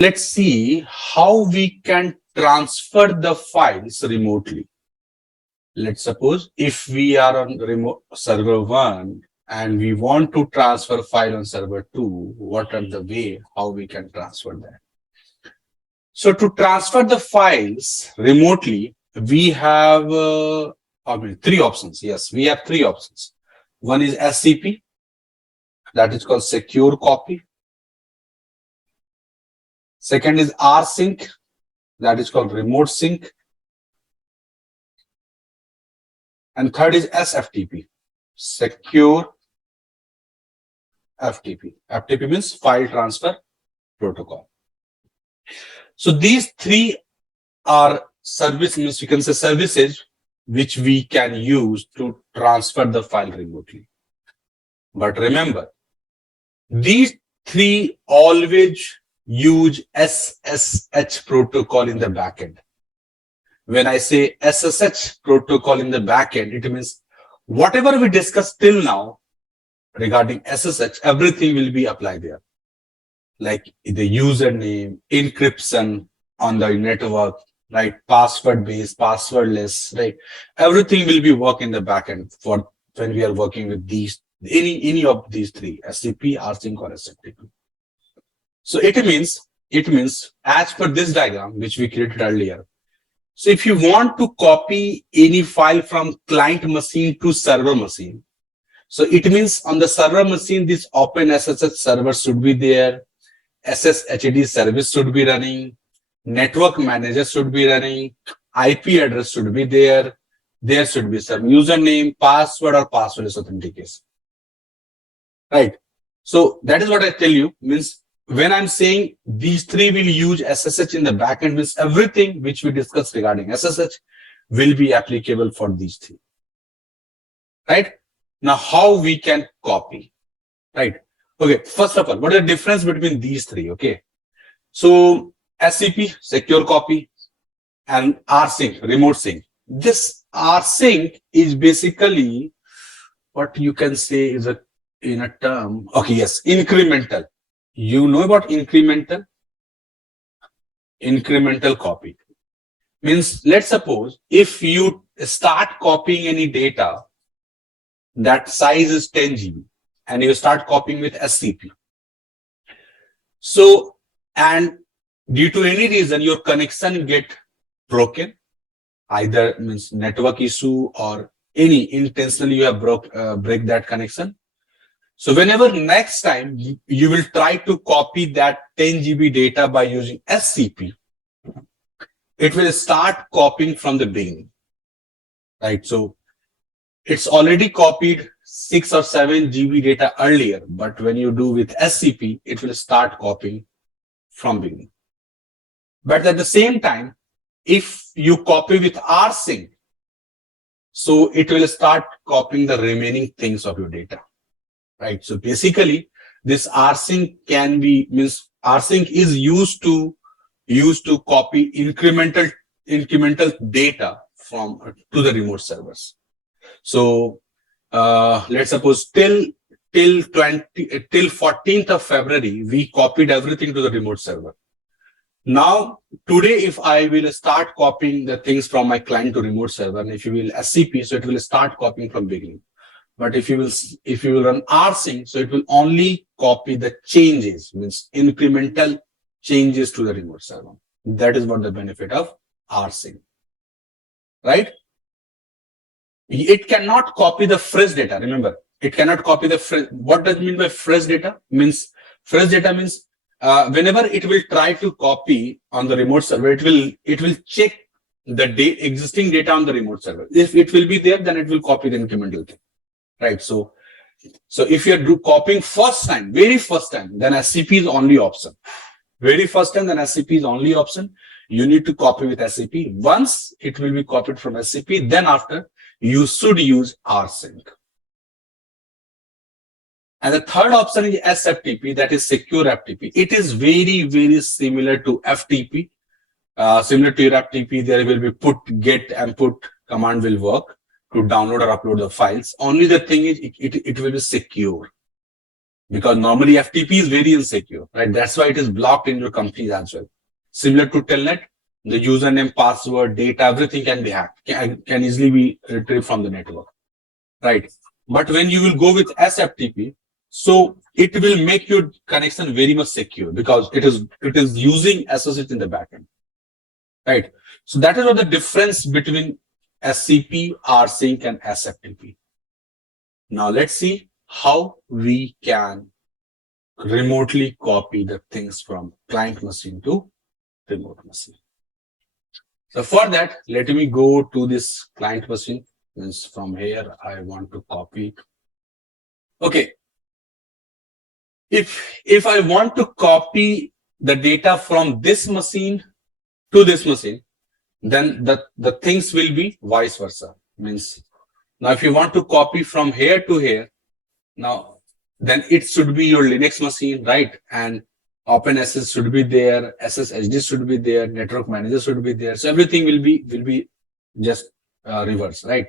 Let's see how we can transfer the files remotely. Let's suppose if we are on remote server 1 and we want to transfer file on server 2, what are the way how we can transfer that? So to transfer the files remotely, we have three options. Yes, we have three options. One is SCP, that is called secure copy. Second is Rsync, that is called remote sync. And third is SFTP, secure FTP. FTP means file transfer protocol. So these three are services which we can use to transfer the file remotely. But remember, these three always use SSH protocol in the backend. When I say SSH protocol in the backend, it means whatever we discussed till now regarding SSH, everything will be applied there. Like the username, encryption on the network, right? Password based, passwordless, right? Everything will be work in the backend for when we are working with these, any of these three, SCP, Rsync, or SFTP. So it means as per this diagram, which we created earlier. So if you want to copy any file from client machine to server machine, so it means on the server machine, this OpenSSH server should be there, SSHD service should be running, network manager should be running, IP address should be there, there should be some username, password, or passwordless authentication. Right. So that is what I tell you, means when I'm saying these three will use SSH in the backend, means everything which we discussed regarding SSH will be applicable for these three. Right? Now, how we can copy? Right? Okay, first of all, what is the difference between these three? Okay. So SCP, secure copy, and Rsync, remote sync. This Rsync is basically what you can say is in a term. Okay, yes, incremental. You know about incremental? Incremental copy means, let's suppose if you start copying any data that size is 10 GB and you start copying with SCP. So, and due to any reason, your connection get broken, either means network issue or any intentionally you have break that connection. So whenever next time you will try to copy that 10 GB data by using SCP, it will start copying from the beginning, right? So it's already copied 6 or 7 GB data earlier, but when you do with SCP, it will start copying from beginning. But at the same time, if you copy with Rsync, so it will start copying the remaining things of your data. Right. So basically, this Rsync can be means Rsync is used to copy incremental data from to the remote servers. So let's suppose till 14th of February, we copied everything to the remote server. Now today, if I will start copying the things from my client to remote server, and if you will SCP, so it will start copying from beginning. But if you will run Rsync, so it will only copy the changes, means incremental changes to the remote server. That is what the benefit of Rsync, right? It cannot copy the fresh data. Remember, it cannot copy the fresh. What does it mean by fresh data? Fresh data means whenever it will try to copy on the remote server, it will check the existing data on the remote server. If it will be there, then it will copy the incremental thing. Right. So if you're copying very first time, then SCP is only option. Very first time, then SCP is only option. You need to copy with SCP. Once it will be copied from SCP, then after you should use Rsync. And the third option is SFTP, that is secure FTP. It is very, very similar to FTP. Similar to your FTP, there will be get and put command will work to download or upload the files. Only the thing is it will be secure. because normally FTP is very insecure, right? That's why it is blocked in your companies as well. Similar to Telnet, the username, password, data, everything can be hacked, can easily be retrieved from the network, right? But when you will go with SFTP, so it will make your connection very much secure because it is using SSH in the backend, right? So that is what the difference between SCP, Rsync, and SFTP. Now let's see how we can remotely copy the things from client machine to remote machine. So for that, let me go to this client machine. Means from here, I want to copy. Okay. If I want to copy the data from this machine to this machine, then the things will be vice versa. Means now if you want to copy from here to here, now then it should be your Linux machine, right? And OpenSSH should be there, SSHD should be there, network manager should be there. So everything will be just reverse, right?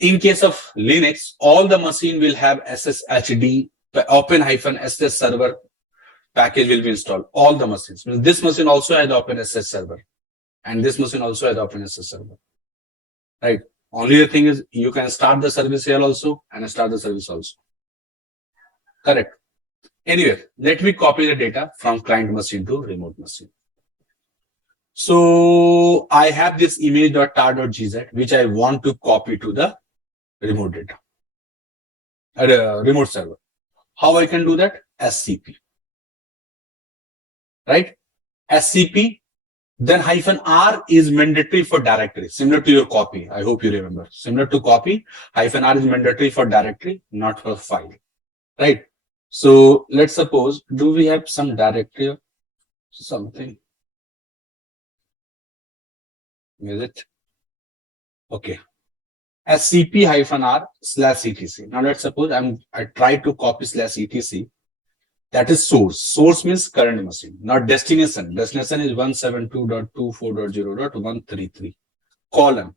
In case of Linux, all the machine will have SSHD, open-SSH server package will be installed. All the machines. This machine also has OpenSSH server, and this machine also has OpenSSH server, right? Only the thing is you can start the service here also and start the service also. Correct. Anyway, let me copy the data from client machine to remote machine. So I have this image.tar.gz, which I want to copy to the remote data, remote server. How I can do that? SCP, right? SCP, then -R is mandatory for directory, similar to your copy. I hope you remember. Similar to copy, -R is mandatory for directory, not for file, right? So let's suppose, do we have some directory or something? Is it? Okay. SCP-R/etc. Now let's suppose I try to copy /etc. That is source. Source means current machine, not destination. Destination is 172.24.0.133. Column.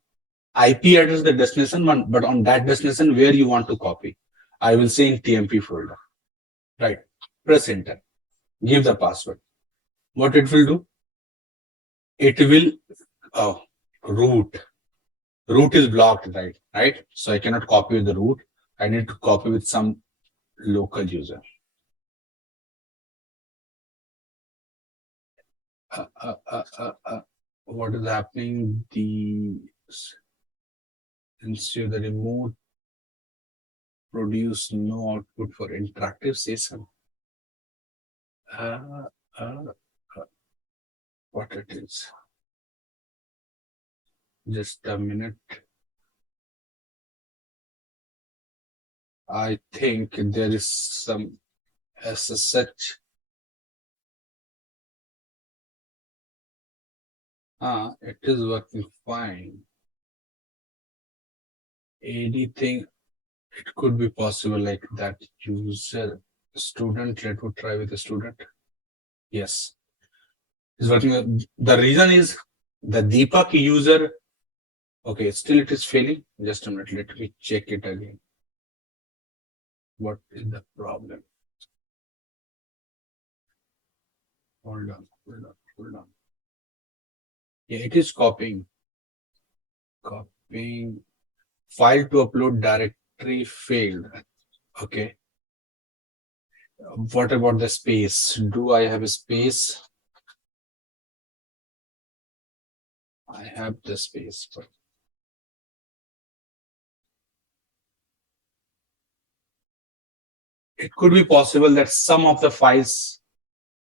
IP address the destination one, but on that destination where you want to copy. I will say in TMP folder. Right. Press enter. Give the password. What it will do? It will root. Root is blocked, right? So I cannot copy with the root. I need to copy with some local user. What is happening? Ensure the remote produce no output for interactive session. What it is? Just a minute. I think there is some SSH. It is working fine. Anything, it could be possible like that user student. Let me try with the student. Yes, it's working. The reason is the Deepak user. Okay, still it is failing. Just a minute. Let me check it again. What is the problem? Hold on. Yeah, it is copying. Copying. File to upload directory failed. Okay. What about the space? Do I have a space? I have the space, but it could be possible that some of the files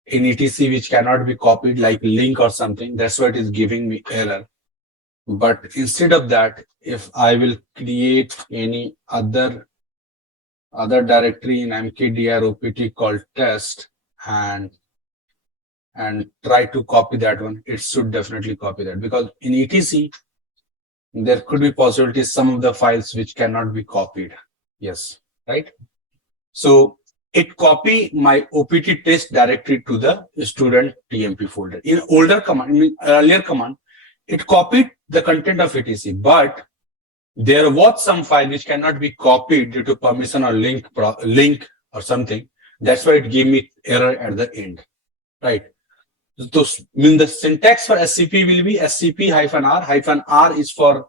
in etc which cannot be copied, like link or something, that's why it is giving me error. But instead of that, if I will create any other directory in mkdir opt called test and try to copy that one, it should definitely copy that, because in etc there could be possibilities some of the files which cannot be copied. Yes, right? So it copy my opt test directory to the student TMP folder. In older command, in earlier command, it copied the content of etc, but there was some file which cannot be copied due to permission or link or something. That's why it gave me error at the end, right? So mean the syntax for SCP will be SCP-R is for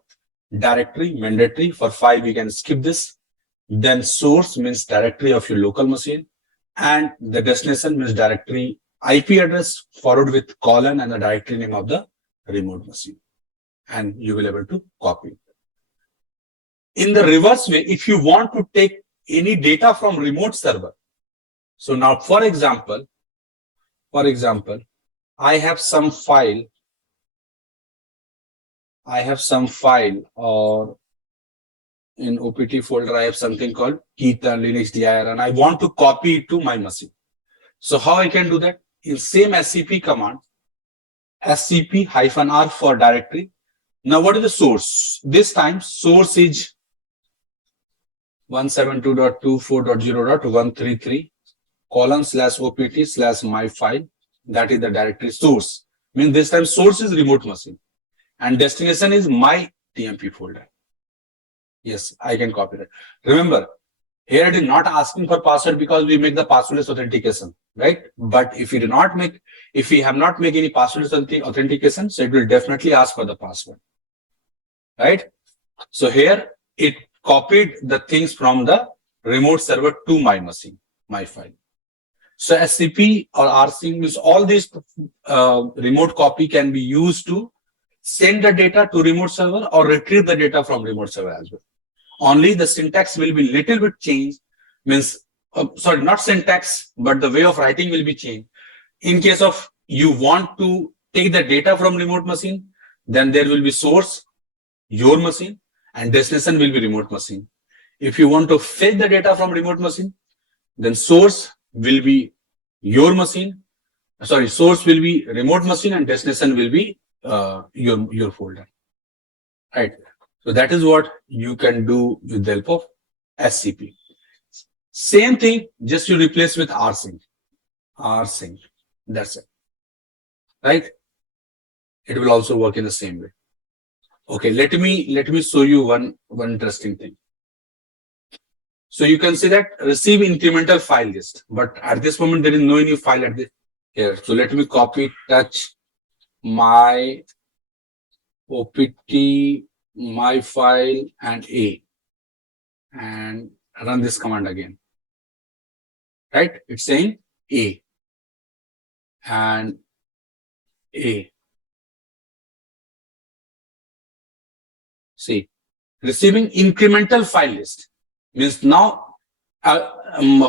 directory, mandatory. For file, we can skip this. Then source means directory of your local machine, and the destination means directory IP address followed with colon and the directory name of the remote machine. And you will be able to copy it. In the reverse way, if you want to take any data from remote server, so now for example, I have some file or in OPT folder, I have something called Ketan Linux dir, and I want to copy it to my machine. So how I can do that? In same SCP command, SCP-R for directory. Now what is the source? This time source is 172.24.0.133 :/opt/my file. That is the directory source. Means this time source is remote machine and destination is my TMP folder. Yes, I can copy that. Remember, here it is not asking for password because we make the passwordless authentication, right? But if we have not made any passwordless authentication, so it will definitely ask for the password, right? So here it copied the things from the remote server to my machine, my file. So SCP or Rsync means all these remote copy can be used to send the data to remote server or retrieve the data from remote server as well. Only the syntax will be little bit changed, means, sorry, not syntax, but the way of writing will be changed. In case of you want to take the data from remote machine, then there will be source, your machine, and destination will be remote machine. If you want to fetch the data from remote machine, then source will be your machine. Sorry, source will be remote machine and destination will be your folder, right? So that is what you can do with the help of SCP. Same thing, just you replace with Rsync. That's it, right? It will also work in the same way. Okay, let me show you one interesting thing. So you can see that receive incremental file list, but at this moment there is no any file at here. So let me copy touch my OPT, my file and A, and run this command again, right? It's saying A and A. See, receiving incremental file list means now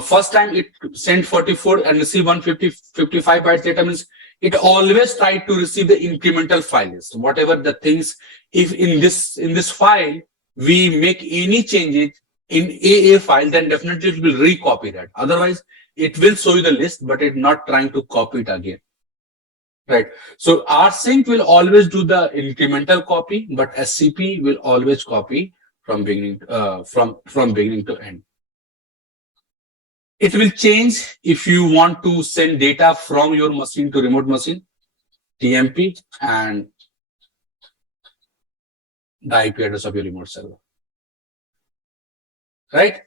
first time it sent 44 and receive 155 bytes data, means it always try to receive the incremental file list. Whatever the things, if in this file we make any changes in AA file, then definitely it will recopy that. Otherwise, it will show you the list, but it's not trying to copy it again. Right. So Rsync will always do the incremental copy, but SCP will always copy from beginning from beginning to end. It will change if you want to send data from your machine to remote machine, TMP, and the IP address of your remote server. Right?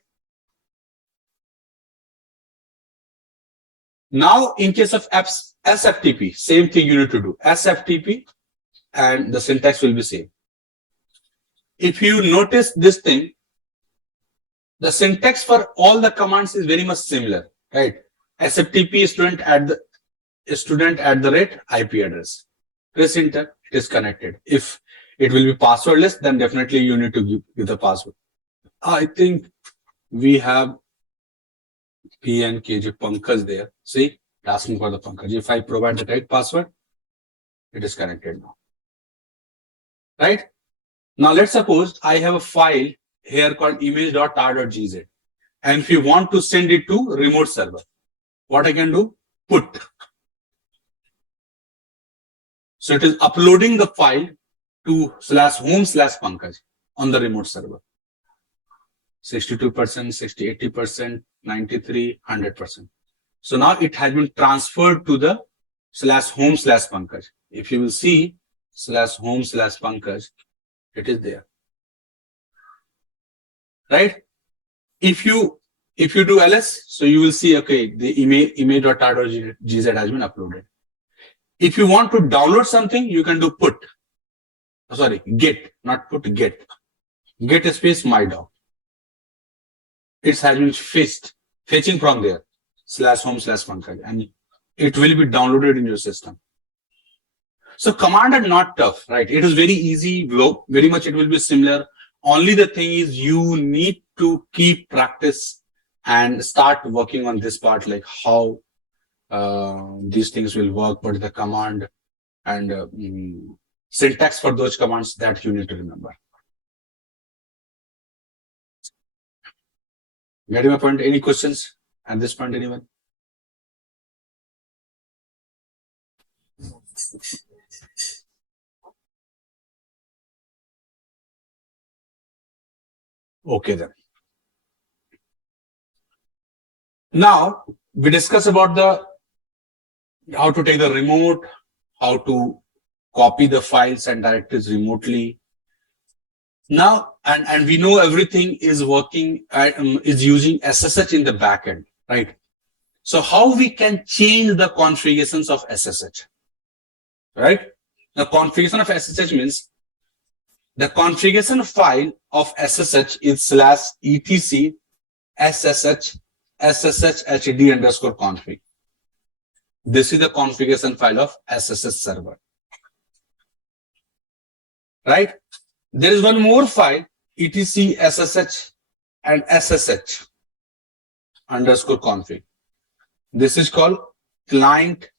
Now, in case of apps, SFTP, same thing you need to do. SFTP, and the syntax will be same. If you notice this thing, the syntax for all the commands is very much similar, right? SFTP student at the rate IP address. Press enter, it is connected. If it will be passwordless, then definitely you need to give the password. I think we have PNKJ Pankaj there. See, asking for the Pankaj. If I provide the right password, it is connected now. Right? Now let's suppose I have a file here called image.tar.gz, and if you want to send it to remote server, what I can do? Put. So it is uploading the file to /home/Pankaj on the remote server. 62%, 80%, 93%, 100%. So now it has been transferred to the /home/Pankaj. If you will see /home/Pankaj, it is there. Right? If you If you do ls, so you will see, okay, the image.tar.gz has been uploaded. If you want to download something, you can do put. Sorry, get, not put, get. Get space my doc. It has been fetching from there, /home/pankaj, and it will be downloaded in your system. So command are not tough, right? It is very easy, very much it will be similar. Only the thing is you need to keep practice and start working on this part, like how these things will work, but the command and syntax for those commands that you need to remember. Getting my point? Any questions at this point, anyone? Okay then. Now we discuss about how to take the remote, how to copy the files and directories remotely. Now, and we know everything is working, is using SSH in the backend, right? So how we can change the configurations of SSH, right? The configuration of SSH means the configuration file of SSH is /etc SSH /hd_config. This is the configuration file of SSH server, right? There is one more file, etc SSH and SSH_config. This is called client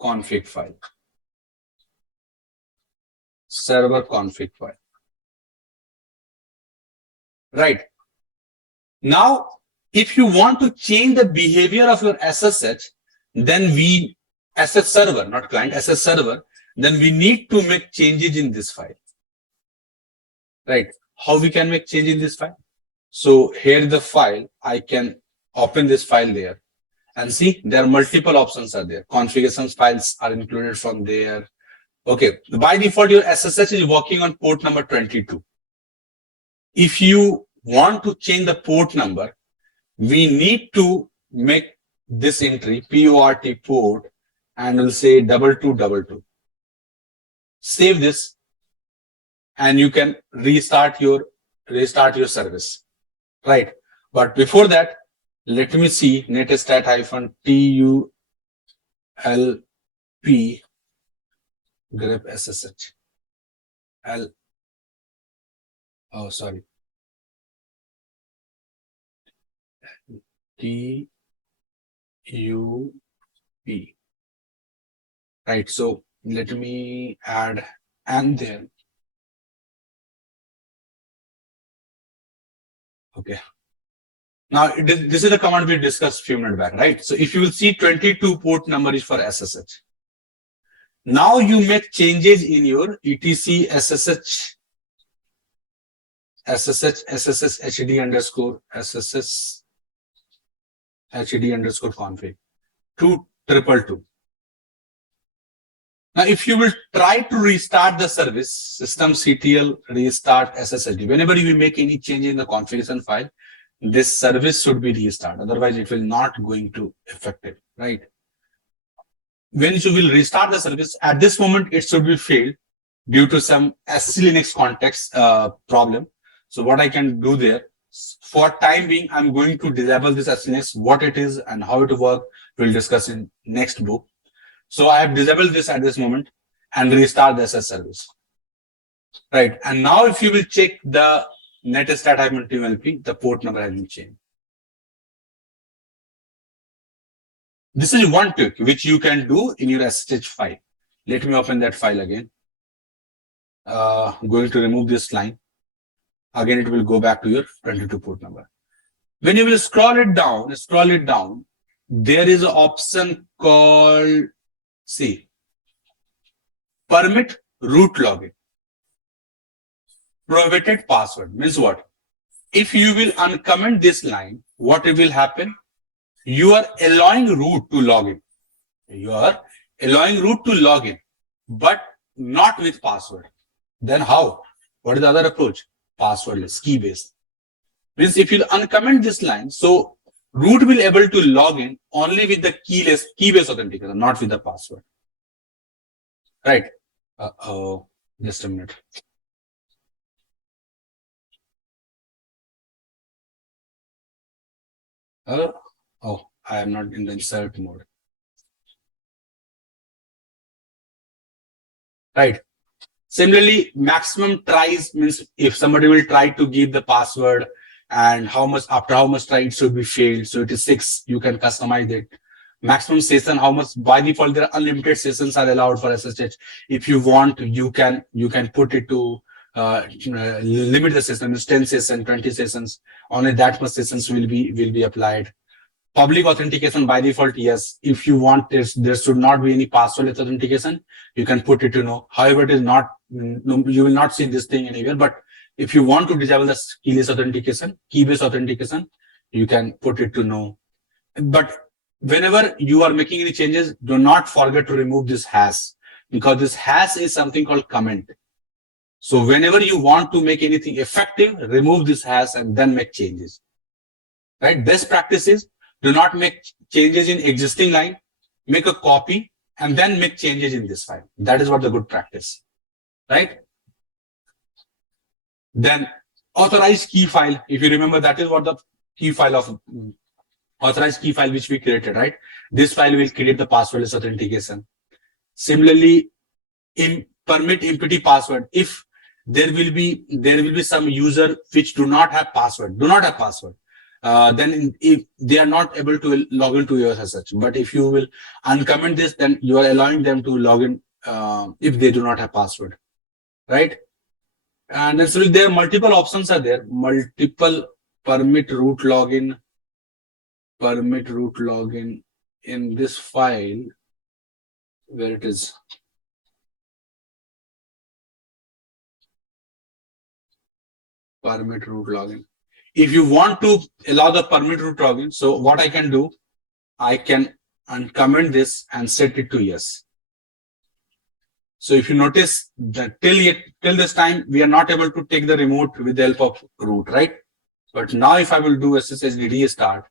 config file, server config file, right? Now, if you want to change the behavior of your SSH, then SSH server, not client, SSH server, then we need to make changes in this file, right? How we can make change in this file? So here the file, I can open this file there and see there are multiple options are there. Configurations files are included from there. Okay, by default, your SSH is working on port number 22. If you want to change the port number, we need to make this entry port and we'll say 2222. Save this and you can restart your service, right? But before that, let me see netstat-tulp grep SSH L. Oh, sorry. TUP. Right. So let me add and then. Okay. Now this is the command we discussed a few minutes back, right? So if you will see 22 port number is for SSH. Now you make changes in your etc SSH hd_config to 222. Now, if you will try to restart the service, systemctl restart SSH, whenever you make any change in the configuration file, this service should be restarted. Otherwise, it will not going to affect it, right? When you will restart the service, at this moment, it should be failed due to some SC Linux context problem. So what I can do there, for time being, I'm going to disable this SC Linux, what it is and how it works, we'll discuss in next book. So I have disabled this at this moment and restart the SS service, right? And now if you will check the netstat-tulp, the port number has been changed. This is one trick which you can do in your SSH file. Let me open that file again. I'm going to remove this line. Again, it will go back to your 22 port number. When you will scroll it down, there is an option called permit root login. Prohibited password means what? If you will uncomment this line, what will happen? You are allowing root to log in. You are allowing root to log in, but not with password. Then how? What is the other approach? Passwordless, key based. Means if you uncomment this line, so root will able to log in only with the key-based authentication, not with the password. Right? Oh, just a minute. Oh, I am not in the insert mode. Right. Similarly, maximum tries means if somebody will try to give the password and after how much try it should be failed. So it is 6, you can customize it. Maximum session, how much by default there are unlimited sessions are allowed for SSH. If you want, you can put it to limit the sessions, 10 sessions, 20 sessions. Only that much sessions will be applied. Public authentication by default, yes. If you want this, there should not be any passwordless authentication. You can put it to no. However, it is not. No, you will not see this thing anywhere. But if you want to disable the keyless authentication, key-based authentication, you can put it to no. But whenever you are making any changes, do not forget to remove this hash, because this hash is something called comment. So whenever you want to make anything effective, remove this hash and then make changes. Right? Best practice is do not make changes in existing line, make a copy and then make changes in this file. That is what the good practice, right? Then authorized key file. If you remember, that is what the key file of authorized key file which we created, right? This file will create the passwordless authentication. Similarly, in permit empty password, if there will be some user which do not have password, then if they are not able to log into your SSH. But if you will uncomment this, then you are allowing them to log in if they do not have password, right? And then so there are multiple options are there. Multiple permit root login in this file where it is. Permit root login. If you want to allow the permit root login, so what I can do, I can uncomment this and set it to yes. So if you notice that till this time, we are not able to take the remote with the help of root, right? But now if I will do SSH restart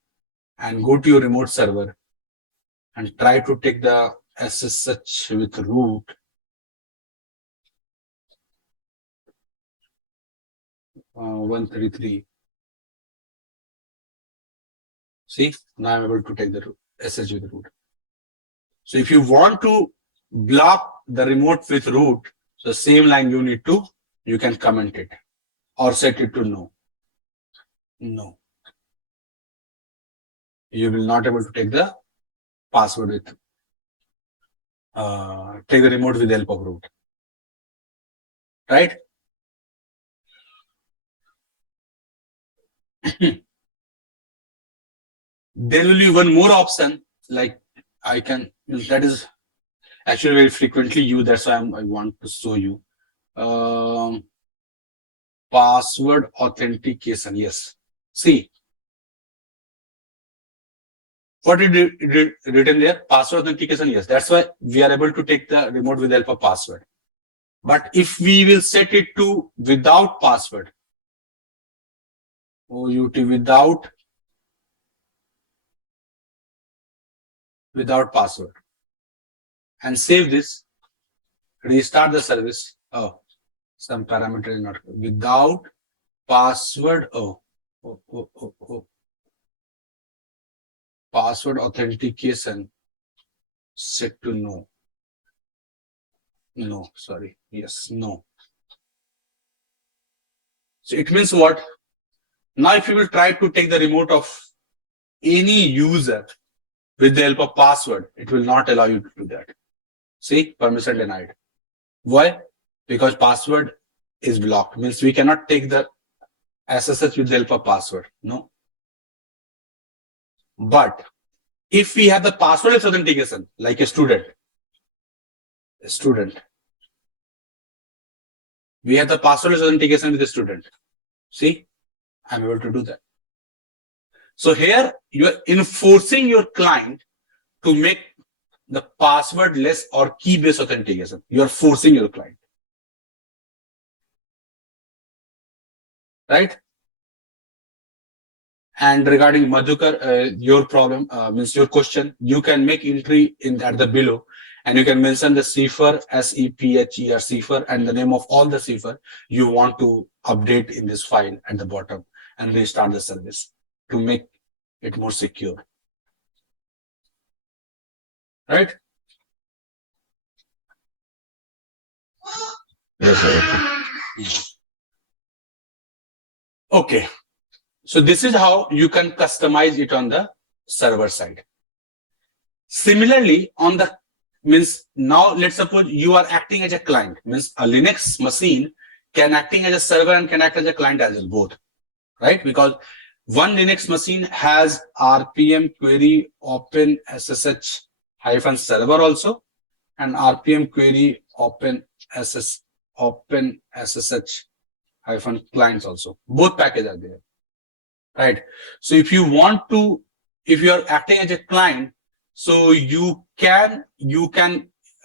and go to your remote server and try to take the SSH with root, uh, 133. See, now I'm able to take the SSH with root. So if you want to block the remote with root, so same line you can comment it or set it to no. No. You will not able to take the password with, take the remote with the help of root. Right? There will be one more option, like I can, that is actually very frequently used. That's why I want to show you. Password authentication. Yes. See, what is written there? Password authentication. Yes. That's why we are able to take the remote with the help of password. But if we will set it to without password, OUT without password, and save this, restart the service. Oh, some parameter is not without password. Password authentication set to no. No, sorry. Yes, no. So it means what? Now, if you will try to take the remote of any user with the help of password, it will not allow you to do that. See, permission denied. Why? Because password is blocked. Means we cannot take the SSH with the help of password. No. But if we have the passwordless authentication, like a student, we have the passwordless authentication with the student. See, I'm able to do that. So here you are enforcing your client to make the passwordless or key-based authentication. You are forcing your client. Right? And regarding Madhukar, your problem means your question, you can make entry in at the below, and you can mention the cipher, SEPHER cipher, and the name of all the cipher you want to update in this file at the bottom, and restart the service to make it more secure. Right? Yes, sir. Okay. So this is how you can customize it on the server side. Similarly, on the means now let's suppose you are acting as a client, means a Linux machine can acting as a server and can act as a client as well, both, right? Because one Linux machine has RPM query open SSH hyphen server also, and RPM query open SSH hyphen clients also. Both packages are there, right? So if you want to, if you are acting as a client, so you can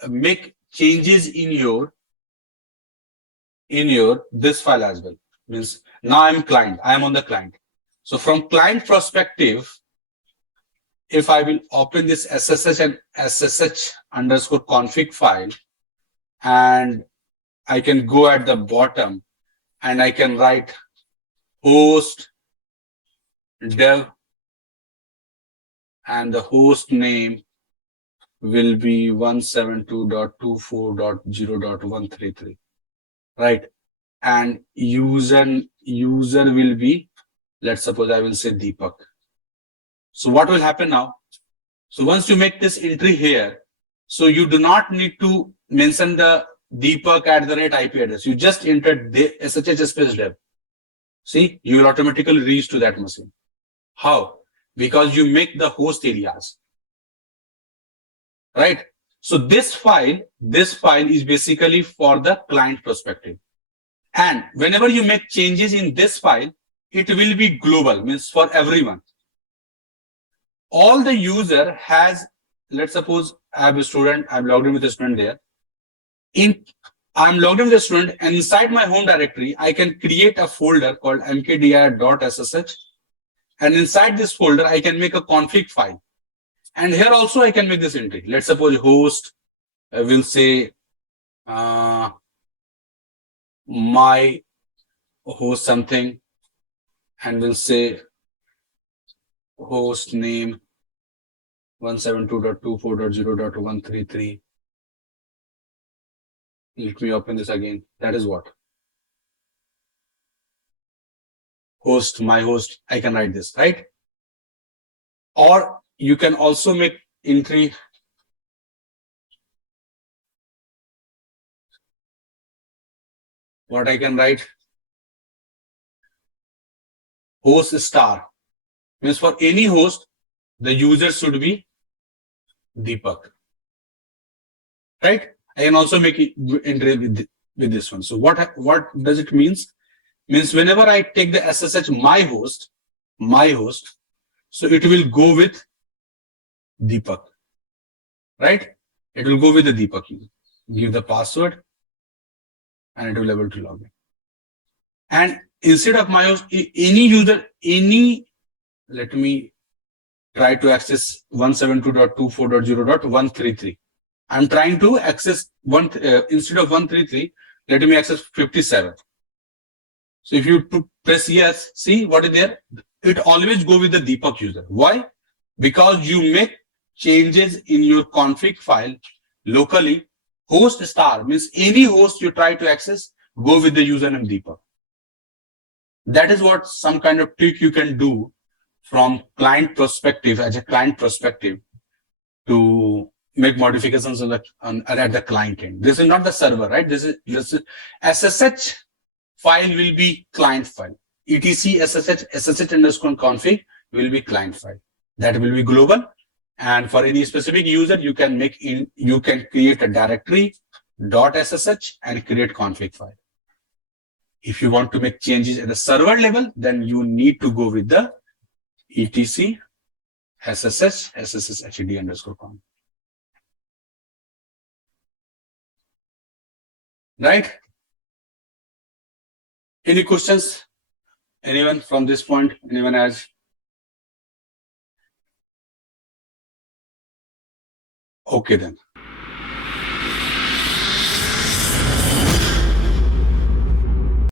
make changes in your this file as well. Means now I'm client, I am on the client. So from client perspective, if I will open this SSH and SSH underscore config file, and I can go at the bottom and I can write host dev, and the host name will be 172.24.0.133, right? And user will be, let's suppose I will say Deepak. So what will happen now? So once you make this entry here, so you do not need to mention the Deepak @IP address. You just entered the SSH space dev. See, you will automatically reach to that machine. How? Because you make the host alias, right? So this file is basically for the client perspective. And whenever you make changes in this file, it will be global, means for everyone. All the user has, let's suppose I have a student, I'm logged in with a student there. I'm logged in with a student, and inside my home directory, I can create a folder called mkdir.ssh. And inside this folder, I can make a config file. And here also I can make this entry. Let's suppose host, I will say my host something, and we'll say host name 172.24.0.133. Let me open this again. That is what? Host, my host, I can write this, right? Or you can also make entry what I can write, host star, means for any host, the user should be Deepak, right? I can also make it entry with this one. So what does it means? Means whenever I take the SSH my host, so it will go with Deepak, right? It will go with the Deepak. Give the password, and it will be able to log in. And instead of my host, any user, let me try to access 172.24.0.133. I'm trying to access instead of 133, let me access 57. So if you press yes, see what is there? It always go with the Deepak user. Why? Because you make changes in your config file locally. Host star means any host you try to access, go with the username Deepak. That is what some kind of trick you can do from client perspective, as a client perspective, to make modifications at the client end. This is not the server, right? This is SSH file will be client file. etc SSH underscore config will be client file. That will be global. And for any specific user, you can create a directory .ssh and create config file. If you want to make changes at the server level, then you need to go with the etc sshd underscore config. Right? Any questions? Anyone from this point? Anyone has? Okay then.